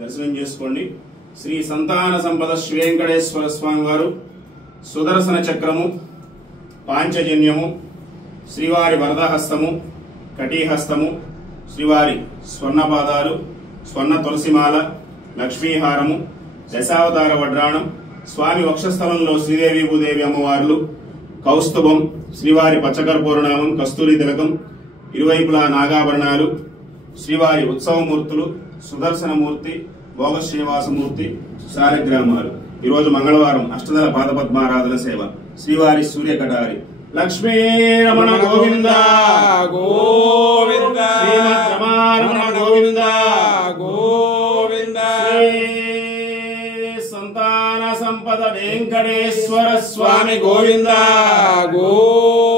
దర్శనం చేసుకోండి. శ్రీ సంతాన సంపద శ్రీ వెంకటేశ్వర స్వామి వారు సుదర్శన చక్రము, పాంచజన్యము, శ్రీవారి వరదహస్తము, కటీహస్తము, శ్రీవారి స్వర్ణపాదాలు, స్వర్ణ తులసిమాల, లక్ష్మీహారము, దశావతార వడ్రాణం, స్వామి వక్షస్థలంలో శ్రీదేవి భూదేవి అమ్మవార్లు, కౌస్తుభం, శ్రీవారి పచ్చకర్పూరనామం, కస్తూరి తిలకం, ఇరువైపులా నాగాభరణాలు, శ్రీవారి ఉత్సవమూర్తులు, సుదర్శనమూర్తి, భోగ శ్రీనివాసమూర్తి, శాలిగ్రామాలు. ఈరోజు మంగళవారం అష్టదళ పాదపద్మారాధన సేవ. శ్రీవారి సూర్య కటారి. లక్ష్మీ రమణ గోవింద గోవింద, శ్రీమద్ రమారమణ గోవింద గోవింద, సంతాన సంపద వెంకటేశ్వర స్వామి గోవింద గోవింద.